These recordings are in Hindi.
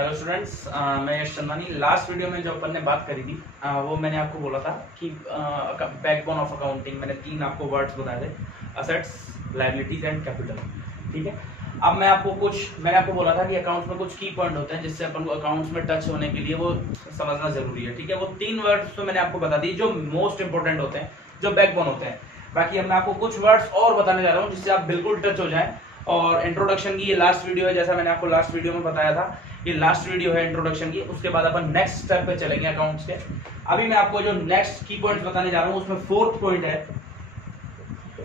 हेलो स्टूडेंट्स, मैं यश चंदानी। लास्ट वीडियो में जो अपन ने बात करी थी वो मैंने आपको बोला था कि बैकबोन ऑफ अकाउंटिंग मैंने 3 आपको वर्ड्स बताए थे, असेट्स, लायबिलिटीज एंड कैपिटल। ठीक है, अब मैंने आपको बोला था कि अकाउंट्स में कुछ की पॉइंट होते हैं जिससे अपन को अकाउंट्स में टच होने के लिए वो समझना जरूरी है। ठीक है, वो 3 वर्ड्स तो मैंने आपको बता दी जो मोस्ट इंपोर्टेंट होते हैं, जो बैकबोन होते हैं। बाकी अब मैं आपको कुछ वर्ड्स और बताने जा रहा हूँ जिससे आप बिल्कुल टच हो जाएं। और इंट्रोडक्शन की ये लास्ट वीडियो है, जैसा मैंने आपको लास्ट वीडियो में बताया था, ये लास्ट वीडियो है इंट्रोडक्शन की। उसके बाद अपन नेक्स्ट स्टेप पे चलेंगे अकाउंट्स के। अभी मैं आपको जो नेक्स्ट की पॉइंट्स बताने जा रहा हूं उसमें 4th पॉइंट है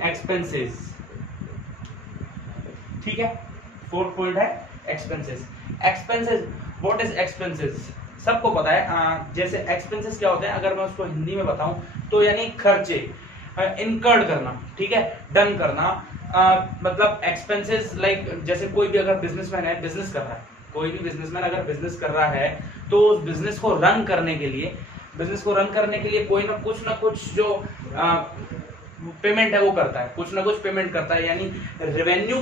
एक्सपेंसेस। ठीक है, 4th पॉइंट है expenses. Expenses, what is expenses? सबको पता है। जैसे एक्सपेंसेस क्या होते हैं, अगर मैं उसको हिंदी में बताऊं तो यानी खर्चे, इनकर्ड करना। ठीक है, डन करना। मतलब एक्सपेंसेस लाइक जैसे कोई भी अगर बिजनेसमैन है, बिजनेस कर रहा है, कोई भी बिजनेसमैन अगर बिजनेस कर रहा है तो उस बिजनेस को रन करने के लिए कोई ना कुछ जो पेमेंट है वो करता है, कुछ ना कुछ पेमेंट करता है। यानी रेवेन्यू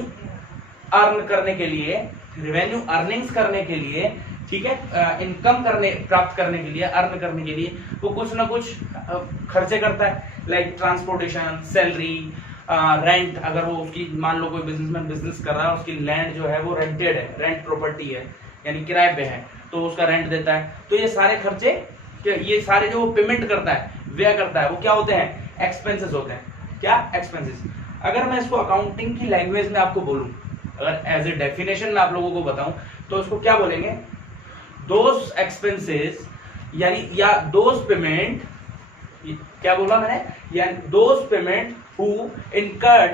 अर्न करने के लिए, रेवेन्यू अर्निंग्स करने के लिए, ठीक है, इनकम प्राप्त करने के लिए, अर्न करने के लिए वो कुछ ना कुछ खर्चे करता है। Like transportation, salary, rent. अगर वो उसकी, मान लो कोई बिजनेसमैन बिजनेस कर रहा है, उसकी लैंड जो है वो रेंटेड है, रेंट प्रॉपर्टी है, यानी किराए पे है, तो उसका रेंट देता है। तो ये सारे खर्चे, ये सारे जो वो पेमेंट करता है, व्यय करता है, वो क्या होते हैं? एक्सपेंसेस होते हैं। क्या? एक्सपेंसेस। अगर मैं इसको अकाउंटिंग की लैंग्वेज में आपको बोलूं, अगर एज ए डेफिनेशन में आप लोगों को बताऊं तो इसको क्या बोलेंगे? दोज एक्सपेंसेस, यानी या दोज पेमेंट, क्या बोला मैंने? यानी those payment who incurred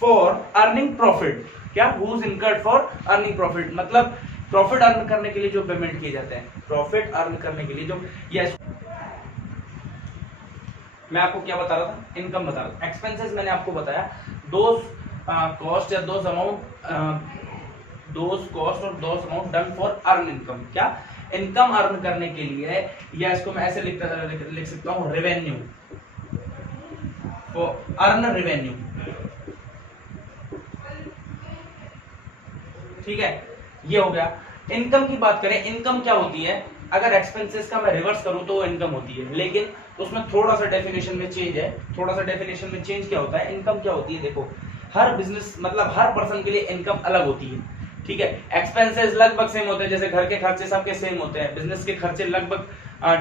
for earning profit। क्या? who's incurred for earning profit, मतलब प्रॉफिट अर्न करने के लिए जो पेमेंट किए जाते हैं, प्रॉफिट अर्न करने के लिए जो, यस, मैं आपको क्या बता रहा था? इनकम बता रहा था। एक्सपेंसेस मैंने आपको बताया दोज कॉस्ट या दोज कॉस्ट और those amount done for earn income. क्या? इनकम अर्न करने के लिए, या इसको मैं ऐसे लिख सकता हूं, रेवेन्यू, अर्न रेवेन्यू। ठीक है, ये हो गया। इनकम की बात करें, इनकम क्या होती है? अगर एक्सपेंसेस का मैं रिवर्स करूं तो वो इनकम होती है, लेकिन उसमें थोड़ा सा डेफिनेशन में चेंज है। थोड़ा सा डेफिनेशन में चेंज क्या होता है? इनकम क्या होती है? देखो, हर बिजनेस, मतलब हर पर्सन के लिए इनकम अलग होती है। ठीक है, एक्सपेंसेस लगभग सेम होते हैं, जैसे घर के खर्चे सबके सेम होते हैं, बिजनेस के खर्चे लगभग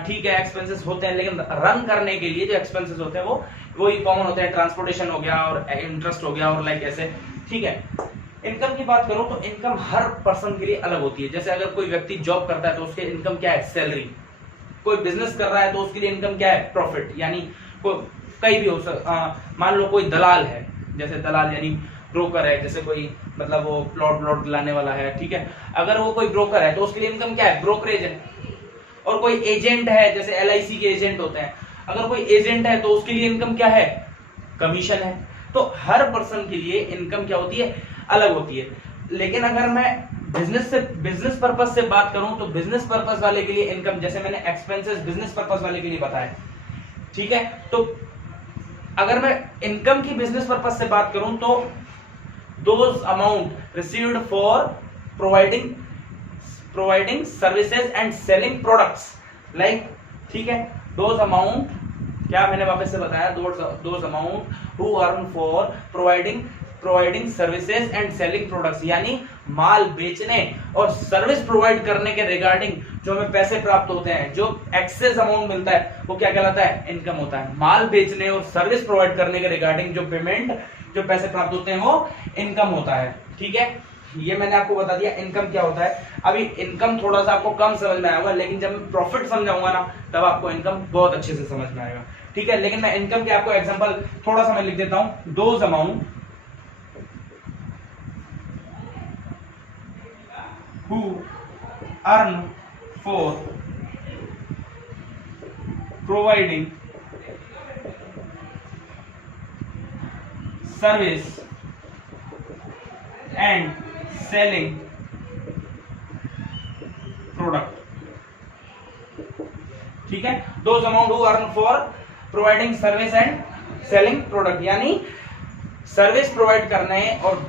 ठीक है एक्सपेंसेस होते हैं, लेकिन रन करने के लिए जो एक्सपेंसेस होते हैं वो वही कॉमन होते हैं। ट्रांसपोर्टेशन हो गया और इंटरेस्ट हो गया और लाइक ऐसे। ठीक है, इनकम की बात करूं तो इनकम हर पर्सन के लिए अलग होती है। जैसे अगर कोई व्यक्ति जॉब करता है तो उसके इनकम क्या है? सैलरी। कोई बिजनेस कर रहा है तो उसके लिए इनकम क्या है? प्रॉफिट। यानी कहीं भी हो मान लो कोई दलाल है, जैसे दलाल यानी ब्रोकर है, जैसे कोई मतलब वो प्लॉट दिलाने वाला है। ठीक है, अगर वो कोई ब्रोकर है तो उसके लिए इनकम क्या है? ब्रोकरेज है। और कोई एजेंट है, जैसे LIC के एजेंट होते हैं, अगर कोई एजेंट है तो उसके लिए इनकम क्या है? कमीशन है। तो हर पर्सन के लिए इनकम क्या होती है? अलग होती है। लेकिन अगर मैं बिजनेस पर्पस से बात करूं तो बिजनेस पर्पस वाले के लिए इनकम, जैसे मैंने एक्सपेंसेस बिजनेस पर्पस वाले के लिए बताया। ठीक है, तो अगर मैं इनकम की बिजनेस पर्पस से बात करूं तो those amount received for providing services and selling products, like, ठीक है, दोज अमाउंट, क्या मैंने वापस से बताया? Those amount who earn for providing services and selling products, यानी माल बेचने और सर्विस प्रोवाइड करने के रिगार्डिंग जो हमें पैसे प्राप्त होते हैं, जो एक्सेस अमाउंट मिलता है, वो क्या कहलाता है? इनकम होता है। माल बेचने और सर्विस प्रोवाइड करने के रिगार्डिंग जो पेमेंट, जो पैसे प्राप्त होते हैं, वो इनकम होता है। ठीक है, ये मैंने आपको बता दिया इनकम क्या होता है। अभी इनकम थोड़ा सा आपको कम समझ में आएगा, लेकिन जब मैं प्रॉफिट समझाऊंगा ना तब आपको इनकम बहुत अच्छे से समझ में आएगा। ठीक है, लेकिन मैं इनकम के आपको एग्जांपल थोड़ा सा मैं लिख देता हूं। Those amount who earn for providing service and selling product। ठीक है, those amount who earn for providing service and selling product, यानी सर्विस प्रोवाइड करने और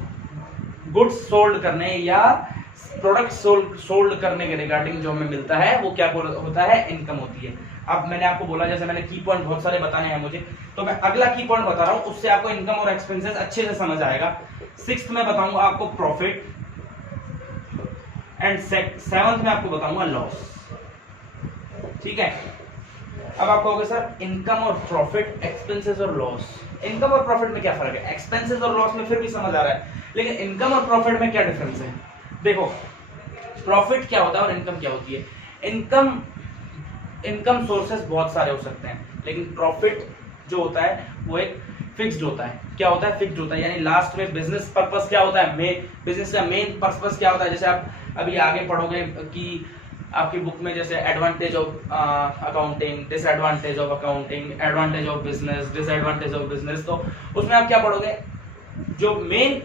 गुड्स सोल्ड करने या प्रोडक्ट सोल्ड करने के रिगार्डिंग जो हमें मिलता है वो क्या होता है, इनकम होती है। अब मैंने आपको बोला, जैसे मैंने की पॉइंट बहुत सारे बताने हैं मुझे, तो मैं अगला की पॉइंट बता रहा हूं, उससे आपको इनकम और एक्सपेंसेस अच्छे से समझ आएगा। 6th में बताऊंगा आपको प्रॉफिट एंड 7th में आपको बताऊंगा लॉस। ठीक है, अब आप कहोगे सर इनकम और प्रॉफिट, एक्सपेंसेस और लॉस, इनकम और प्रॉफिट में क्या फर्क है? एक्सपेंसेस और लॉस में फिर भी समझ आ रहा है, लेकिन इनकम और प्रॉफिट में क्या डिफरेंस है? देखो, प्रॉफिट क्या होता है और इनकम क्या होती है। इनकम सोर्सेस बहुत सारे हो सकते हैं, लेकिन प्रॉफिट जो होता है वो एक फिक्स्ड होता है। क्या होता है? फिक्स्ड होता है। यानी लास्ट में बिजनेस पर्पस क्या होता है, बिजनेस का मेन पर्पस क्या होता है। जैसे आप अभी आगे पढ़ोगे कि आपकी बुक में जैसे advantage of accounting, disadvantage of accounting, advantage of business, disadvantage of business, तो उसमें आप क्या पढ़ोगे, जो मेन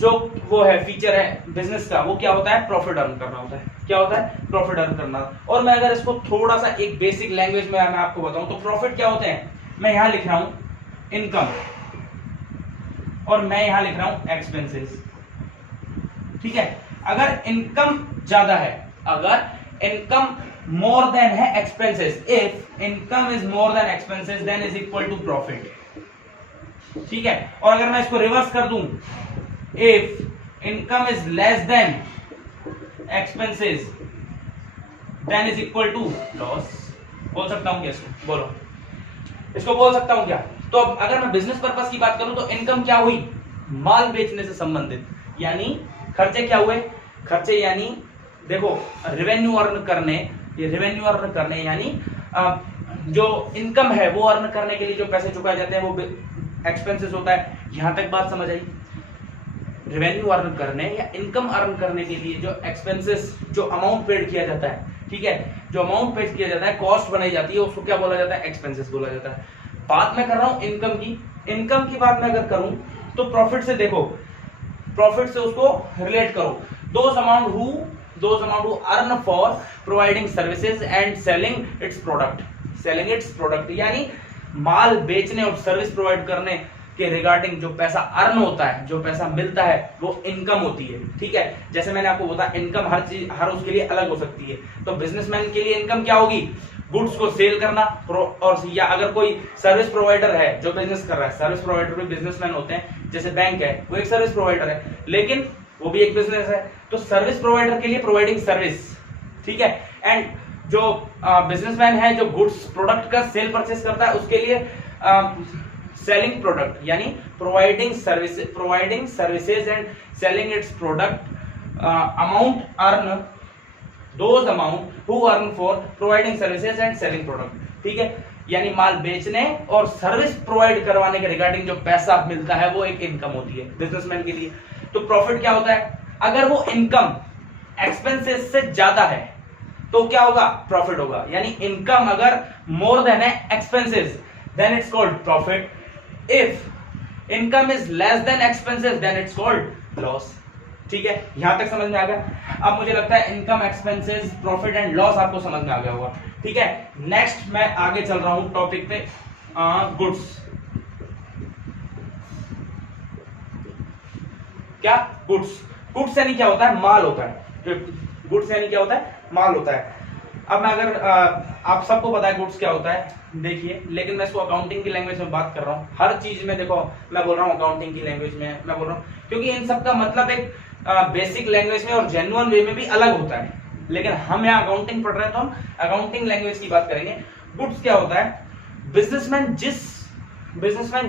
जो वो है फीचर है बिजनेस का, वो क्या होता है? प्रॉफिट अर्न करना होता है। क्या होता है? प्रॉफिट अर्न करना। और मैं अगर इसको थोड़ा सा एक बेसिक लैंग्वेज में मैं आपको बताऊं तो प्रॉफिट क्या होते हैं, मैं यहां लिख रहा हूं इनकम और मैं यहां लिख रहा हूं एक्सपेंसेस। ठीक है, अगर इनकम ज्यादा है, अगर इनकम मोर देन है expenses, if income is more than expenses then is equal to profit. ठीक है, और अगर मैं इसको रिवर्स कर दूं, if income is less than expenses then is equal to loss। बोल सकता हूं क्या इसको? बोलो, इसको बोल सकता हूं क्या? तो अब अगर मैं बिजनेस पर्पस की बात करूं तो इनकम क्या हुई? माल बेचने से संबंधित, यानी खर्चे क्या हुए? खर्चे यानी देखो रेवेन्यू अर्न करने, ये रेवेन्यू अर्न करने यानी जो इनकम है वो अर्न करने के लिए जो पैसे चुकाए जाते हैं वो एक्सपेंसेस होता है। यहां तक बात समझ आई? रेवेन्यू अर्न करने या इनकम अर्न करने के लिए जो एक्सपेंसेस, जो अमाउंट पेड किया जाता है, ठीक है, जो अमाउंट पेड किया जाता है, कॉस्ट बनाई जाती है, उसको क्या बोला जाता है? एक्सपेंसेस बोला जाता है। बात मैं कर रहा हूं इनकम की। इनकम की बात मैं अगर करूं तो प्रॉफिट से देखो, प्रॉफिट से उसको रिलेट करो। Those amount who earn for providing services and selling it's product, यानी माल बेचने और सर्विस प्रोवाइड करने के रिगार्डिंग जो पैसा अर्न होता है, जो पैसा मिलता है, वो इनकम होती है। ठीक है, जैसे मैंने आपको बताया इनकम हर उसके लिए अलग हो सकती है। तो बिजनेसमैन के लिए इनकम क्या होगी? गुड्स को सेल करना, और या अगर कोई सर्विस प्रोवाइडर है जो बिजनेस कर रहा है, सर्विस प्रोवाइडर भी बिजनेसमैन होते हैं। जैसे बैंक है, वो एक सर्विस प्रोवाइडर है, लेकिन वो भी एक बिजनेस है। तो सर्विस प्रोवाइडर के लिए प्रोवाइडिंग सर्विस, ठीक है, एंड जो बिजनेसमैन है जो गुड्स प्रोडक्ट का सेल परचेस करता है, उसके लिए सेलिंग प्रोडक्ट, यानी providing services and selling it's product. Amount earn, those amount who earn for providing services and selling product. ठीक है, यानी माल बेचने और सर्विस प्रोवाइड करवाने के रिगार्डिंग जो पैसा मिलता है वो एक इनकम होती है बिजनेसमैन के लिए। तो प्रॉफिट क्या होता है? अगर वो इनकम एक्सपेंसेस से ज्यादा है तो क्या होगा? प्रॉफिट होगा। यानी इनकम अगर मोर देन है expenses then it's called profit. If income is less than expenses then it's called loss. ठीक है, यहां तक समझ में आ गया? अब मुझे लगता है income, expenses, profit and loss आपको समझ में आ गया होगा। ठीक है, नेक्स्ट मैं आगे चल रहा हूं टॉपिक पे, गुड्स। क्या? गुड्स यानी क्या होता है? माल होता है। गुड्स यानी क्या होता है? माल होता है। अब मैं अगर आप सबको पता है गुड्स क्या होता है, देखिए, लेकिन मैं इसको अकाउंटिंग की लैंग्वेज में बात कर रहा हूँ। हर चीज में देखो मैं बोल रहा हूँ अकाउंटिंग की लैंग्वेज में मैं बोल रहा हूँ, क्योंकि इन सब का मतलब एक बेसिक लैंग्वेज में और जेन्युइन वे में भी अलग होता है। लेकिन हम यहाँ अकाउंटिंग पढ़ रहे हैं तो हम अकाउंटिंग लैंग्वेज की बात करेंगे। गुड्स क्या होता है? बिजनेसमैन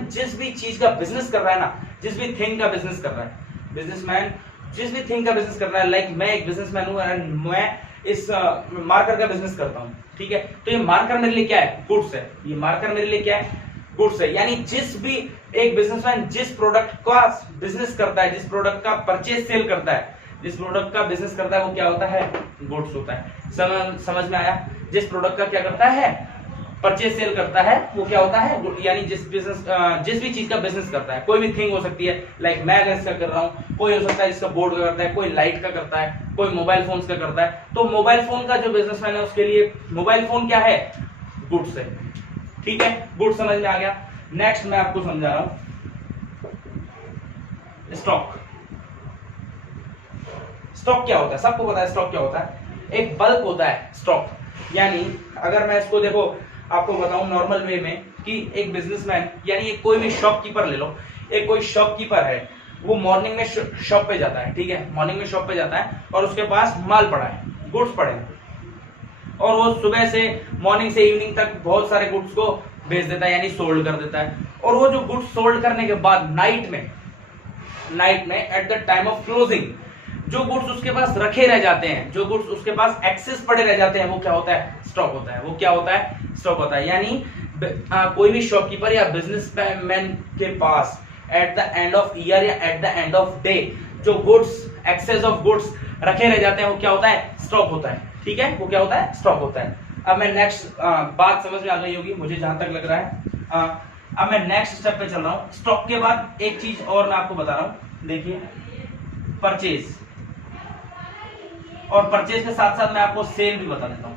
जिस भी चीज का बिजनेस कर रहा है ना, जिस भी थिंग का बिजनेस कर रहा है, बिजनेसमैन जिस भी थिंग का बिजनेस कर रहा है, लाइक मैं एक बिजनेसमैन हूं एंड मैं इस मार्कर का बिजनेस करता हूं। ठीक है, तो ये मार्कर मेरे लिए क्या है? गुड्स है। ये मार्कर मेरे लिए क्या है? गुड्स है। यानी जिस भी एक बिजनेसमैन जिस प्रोडक्ट का बिजनेस करता है, जिस प्रोडक्ट का परचेज सेल करता है, जिस प्रोडक्ट का बिजनेस करता है, वो क्या होता है? गुड्स होता है। समझ में आया? जिस प्रोडक्ट का क्या करता है? परचेज सेल करता है, वो क्या होता है? यानी जिस भी चीज का बिजनेस करता है, कोई भी थिंग हो सकती है, लाइक मैं अगर इसका कर रहा हूँ, कोई हो सकता है जिसका बोर्ड का करता है, कोई लाइट का करता है, कोई मोबाइल फोन का करता है। तो मोबाइल फोन का जो बिजनेसमैन है उसके लिए मोबाइल फोन क्या है? गुड्स है। ठीक है, गुड्स समझ में आ गया? नेक्स्ट मैं आपको समझा रहा हूं स्टॉक। स्टॉक क्या होता है, सबको पता है स्टॉक क्या होता है, एक बल्क होता है स्टॉक। यानी अगर मैं इसको देखो आपको बताऊं नॉर्मल वे में कि एक बिजनेसमैन यानी एक कोई भी शॉपकीपर ले लो, एक कोई शॉपकीपर है, वो मॉर्निंग में शॉप पे जाता है, ठीक है, मॉर्निंग में शॉप पे जाता है और उसके पास माल पड़ा है, गुड्स पड़े हैं, और वो सुबह से मॉर्निंग से इवनिंग तक बहुत सारे गुड्स को बेच देता है यानी सोल्ड कर देता है। और वो जो गुड्स सोल्ड करने के बाद नाइट में at the time of closing जो गुड्स उसके पास रखे रह जाते हैं, जो गुड्स उसके पास एक्सेस पड़े रह जाते हैं, वो क्या होता है, स्टॉक होता है। वो क्या होता है, स्टॉक होता है। यानी कोई भी शॉपकीपर या बिजनेसमैन के पास at the end of year या at the end of day जो गुड्स, एक्सेस ऑफ गुड्स रखे रह जाते हैं, वो क्या होता है, स्टॉक होता है। ठीक है, वो क्या होता है, स्टॉक होता है। अब मैं नेक्स्ट बात समझ में आ गई होगी मुझे जहां तक लग रहा है। अब मैं नेक्स्ट स्टेप पे चल रहा हूं। स्टॉक के बाद एक चीज और मैं आपको बता रहा हूं, देखिए परचेज, और परचेज के साथ साथ मैं आपको सेल भी बता देता हूं।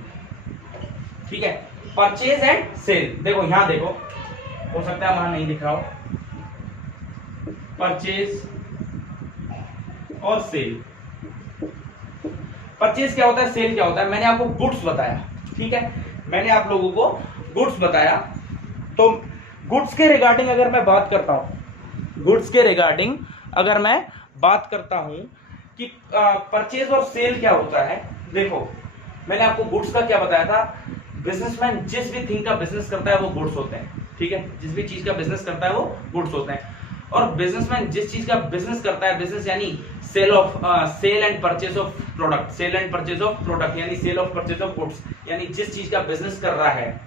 ठीक है, परचेज एंड सेल। देखो यहां देखो, हो सकता है वहां नहीं दिख रहा हो, परचेज और सेल। परचेज क्या होता है, सेल क्या होता है, मैंने आपको गुड्स बताया। ठीक है, मैंने आप लोगों को गुड्स बताया। तो गुड्स के रिगार्डिंग अगर मैं बात करता हूं, गुड्स के रिगार्डिंग अगर मैं बात करता हूं कि परचेज और सेल क्या होता है, देखो मैंने आपको गुड्स का क्या बताया था, बिजनेसमैन जिस भी थिंग का बिजनेस करता है वो गुड्स होते हैं। ठीक है, जिस भी चीज का बिजनेस करता है वो गुड्स होते हैं। और बिजनेसमैन जिस चीज का बिजनेस करता है, बिजनेस यानी sale and purchase of product, sale and purchase of product यानी sale of purchase of goods, यानी जिस चीज का बिजनेस कर रहा है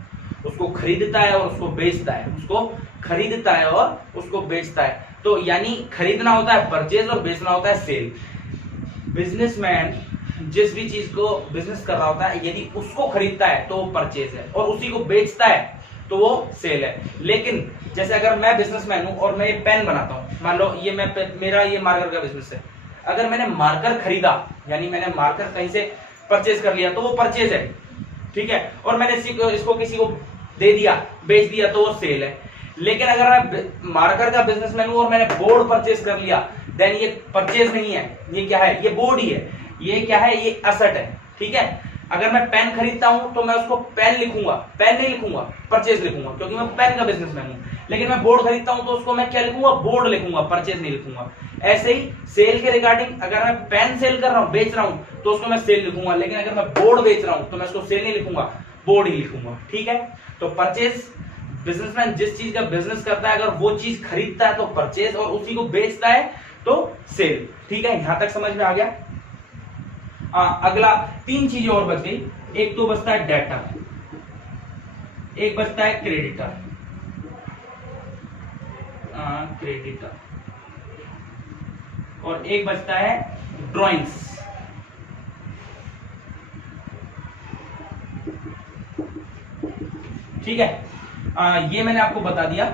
उसको खरीदता है और उसको बेचता है, उसको खरीदता है और उसको बेचता है। तो यानी खरीदना होता है परचेज और बेचना होता है सेल। बिजनेसमैन जिस भी चीज को बिजनेस कर रहा होता है, यदि उसको खरीदता है तो वो परचेज है और उसी को बेचता है तो वो सेल है। लेकिन जैसे अगर मैं बिजनेसमैन हूं और मैं ये पेन बनाता हूं, मान लो ये मेरा ये मार्कर का बिजनेस है, अगर मैंने मार्कर खरीदा यानी मैंने मार्कर कहीं से परचेज कर लिया तो वो परचेज है। ठीक है, और मैंने इसको किसी को दे दिया, बेच दिया तो वो सेल है। लेकिन अगर मैं मार्कर का बिजनेसमैन हूं और मैंने बोर्ड परचेज कर लिया, देन ये परचेज नहीं है, ये क्या है, ये बोर्ड ही है। ये क्या है, ये एसेट है। ठीक है, अगर मैं पेन खरीदता हूं तो मैं उसको पेन लिखूंगा, पेन नहीं लिखूंगा, परचेज लिखूंगा, क्योंकि मैं पेन का बिजनेसमैन हूं। लेकिन मैं बोर्ड खरीदता हूं तो उसको मैं क्या लिखूंगा, बोर्ड लिखूंगा, परचेज नहीं लिखूंगा। ऐसे ही सेल के रिगार्डिंग अगर मैं पेन सेल कर रहा हूं, बेच रहा हूं, तो उसको मैं सेल लिखूंगा। लेकिन अगर मैं बोर्ड बेच रहा हूं तो मैं उसको सेल नहीं लिखूंगा, बोर्ड ही लिखूंगा। ठीक है, तो परचेज, बिजनेसमैन जिस चीज का बिजनेस करता है अगर वो चीज खरीदता है तो परचेज और उसी को बेचता है तो सेल। ठीक है, यहां तक समझ में आ गया। अगला 3 चीजें और बच गई। एक तो बचता है डेटर, एक बचता है क्रेडिटर, और एक बचता है ड्राइंग्स। ठीक है, ये मैंने आपको बता दिया,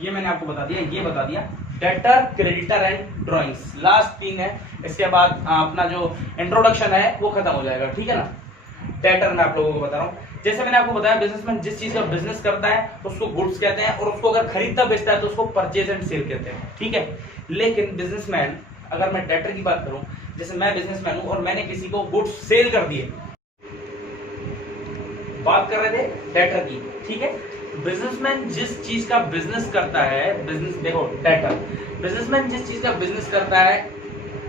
ये बता दिया debtor, creditor and drawings. Last 3 है, इसके बाद अपना जो इंट्रोडक्शन है वो खत्म हो जाएगा। ठीक है ना। डेटर मैं आप लोगों को बता रहा हूं, जैसे मैंने आपको बताया बिजनेसमैन जिस चीज का बिजनेस करता है उसको गुड्स कहते हैं, और उसको अगर खरीदता बेचता है तो उसको परचेज एंड सेल कहते हैं। ठीक है, लेकिन बिजनेसमैन, अगर मैं डेटर की बात करूं, जैसे मैं बिजनेसमैन हूं और मैंने किसी को गुड्स सेल कर दिए, बात कर रहे थे डेटर की। ठीक है, बिजनेसमैन जिस चीज का बिजनेस करता है, बिजनेस देखो डेटर, बिजनेसमैन जिस चीज का बिजनेस करता है,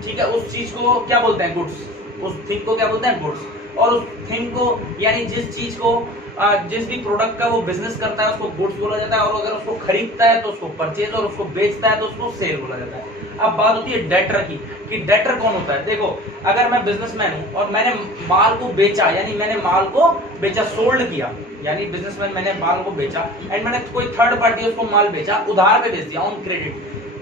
ठीक है, उस चीज को क्या बोलते हैं, गुड्स। उस थिंग को क्या बोलते हैं, गुड्स। और उस थिंग को यानी जिस चीज को जिस भी प्रोडक्ट का वो बिजनेस करता है उसको गुड्स बोला जाता है, और अगर उसको खरीदता है तो उसको परचेज, और उसको बेचता है तो उसको सेल बोला जाता है। अब बात होती है डेटर की, कि डेटर कौन होता है। देखो अगर मैं बिजनेसमैन हूं और मैंने माल को बेचा, यानी मैंने माल को बेचा, सोल्ड किया, यानी बिजनेसमैन मैंने माल को बेचा एंड मैंने कोई थर्ड पार्टी उसको माल बेचा, उधार पे बेच दिया, on credit,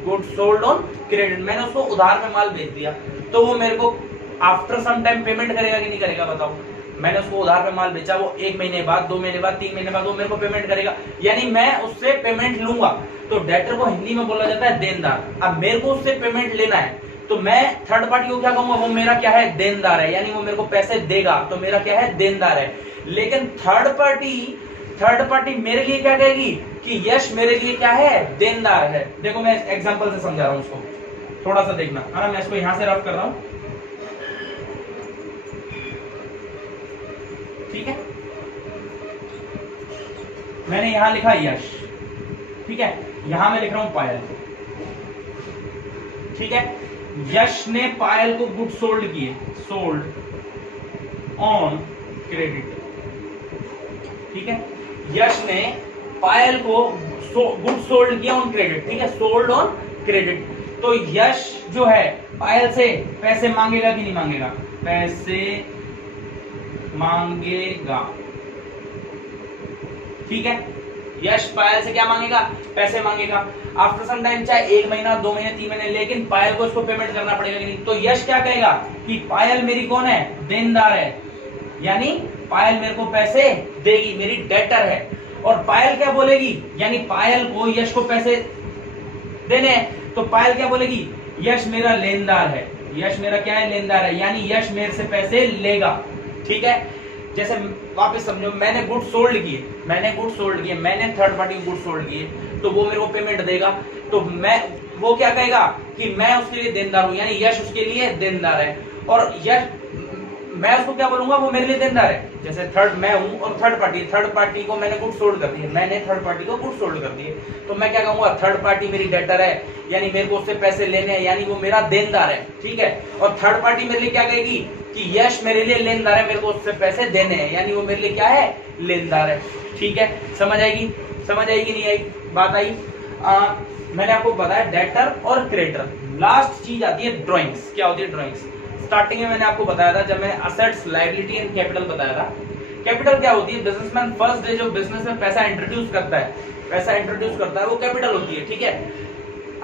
goods sold on credit, मैंने उसको उधार पे माल बेच दिया, तो वो मेरे को आफ्टर सम टाइम पेमेंट करेगा कि नहीं करेगा, बताओ। मैंने उसको उधार पे माल बेचा, वो 1 महीने बाद, 2 महीने बाद, 3 महीने बाद वो मेरे को पेमेंट करेगा, यानी मैं उससे पेमेंट लूंगा। तो डेटर को हिंदी में बोला जाता है देनदार। अब मेरे को उससे पेमेंट लेना है तो मैं थर्ड पार्टी को क्या कहूंगा, वो मेरा क्या है, देनदार है, यानी वो मेरे को पैसे देगा, तो मेरा क्या है, देनदार है। लेकिन थर्ड पार्टी मेरे लिए क्या कहेगी कि यश मेरे लिए क्या है, देनदार है। देखो मैं एग्जांपल से समझा रहा हूं उसको। थोड़ा सा देखना है ना, मैं इसको यहां से रफ कर रहा हूं, ठीक है। मैंने यहां लिखा यश, ठीक है, यहां मैं लिख रहा हूं पायल, ठीक है। यश ने पायल को गुड सोल्ड किए, सोल्ड ऑन क्रेडिट, ठीक है। यश ने पायल को गुड सोल्ड किया ऑन क्रेडिट, ठीक है, सोल्ड ऑन क्रेडिट। तो यश जो है पायल से पैसे मांगेगा कि नहीं मांगेगा, पैसे मांगेगा, ठीक है। यश पायल से क्या मांगेगा, पैसे मांगेगा। आफ्टर सम टाइम, चाहे 1 महीना 2 महीने 3 महीने, लेकिन पायल को उसको पेमेंट करना पड़ेगा कि नहीं। तो यश क्या कहेगा कि पायल मेरी कौन है, देनदार है, यानी पायल मेरे को पैसे देगी, मेरी डेटर है। और पायल क्या बोलेगी, यानी पायल को यश को पैसे देने हैं, तो पायल क्या बोलेगी, यश मेरा लेनदार है, यश मेरा क्या है, लेनदार है, यानी यश मेरे से पैसे लेगा, ठीक है। जैसे वापस समझो, मैंने गुड सोल्ड किए, मैंने थर्ड पार्टी को गुड सोल्ड किए, तो वो मेरे को पेमेंट देगा, तो वो क्या कहेगा कि मैं उसके लिए देनदार हूं, यानी यश उसके लिए देनदार है। और यश, मैं उसको क्या बोलूंगा, वो मेरे लिए देनदार है। जैसे मैं हूं और थर्ड पार्टी को मैंने गुड सोल्ड कर दिए, मैंने थर्ड पार्टी को गुड सोल्ड कर दिए, तो मैं क्या कहूंगा, थर्ड पार्टी मेरी डेटर है, यानी मेरे को उससे पैसे लेने हैं, यानी वो मेरा देनदार है, ठीक है। और थर्ड पार्टी मेरे लिए क्या कहेगी कि यश मेरे लिए लेनदार है, मेरे को उससे पैसे देने हैं, यानी वो मेरे लिए क्या है, लेनदार है, ठीक है। समझ आएगी नहीं आई, बात आई। मैंने आपको बताया डेटर और क्रेडिटर। लास्ट चीज आती है ड्राइंग्स। क्या होती है ड्राइंग्स? स्टार्टिंग में मैंने आपको बताया था, जब मैंने असेट्स, लायबिलिटी एंड कैपिटल बताया था। कैपिटल क्या होती है? बिजनेसमैन फर्स्ट डे जो बिजनेस में पैसा इंट्रोड्यूस करता है, वो कैपिटल होती है, ठीक है।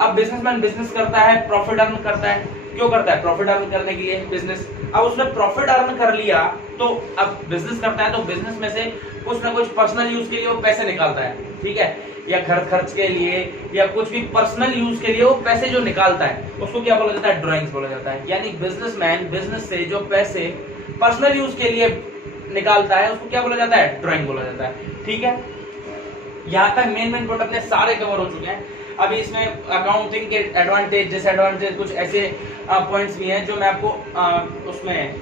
अब बिजनेसमैन बिजनेस करता है, प्रॉफिट अर्न करता है। क्यों करता है? प्रॉफिट अर्न करने के लिए बिजनेस। अब उसने प्रॉफिट अर्न कर लिया, तो अब बिजनेस करता है, तो बिजनेस में से कुछ ना कुछ पर्सनल यूज के लिए वो पैसे निकालता है, ठीक है, या घर खर्च के लिए या कुछ भी पर्सनल यूज के लिए वो पैसे जो निकालता है, उसको क्या बोला जाता है? ड्राइंग्स बोला जाता है। यानी बिजनेसमैन बिजनेस से जो पैसे पर्सनल यूज के लिए निकालता है, उसको क्या बोला जाता है? ड्राइंग बोला जाता है, ठीक है। यहाँ तक मेन पॉइंट अपने सारे कवर हो चुके हैं। अभी इसमें अकाउंटिंग के एडवांटेज, डिसएडवांटेज, कुछ ऐसे पॉइंट्स भी हैं जो मैं आपको उसमें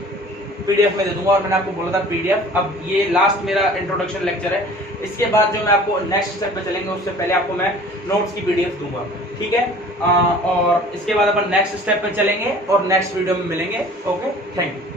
पीडीएफ में दे दूंगा, और मैंने आपको बोला था पीडीएफ। अब ये लास्ट मेरा इंट्रोडक्शन लेक्चर है, इसके बाद जो मैं आपको नेक्स्ट स्टेप पे चलेंगे, उससे पहले आपको मैं नोट्स की पीडीएफ दूंगा, ठीक है। और इसके बाद अपन नेक्स्ट स्टेप पे चलेंगे और नेक्स्ट वीडियो में मिलेंगे। Okay, thank you.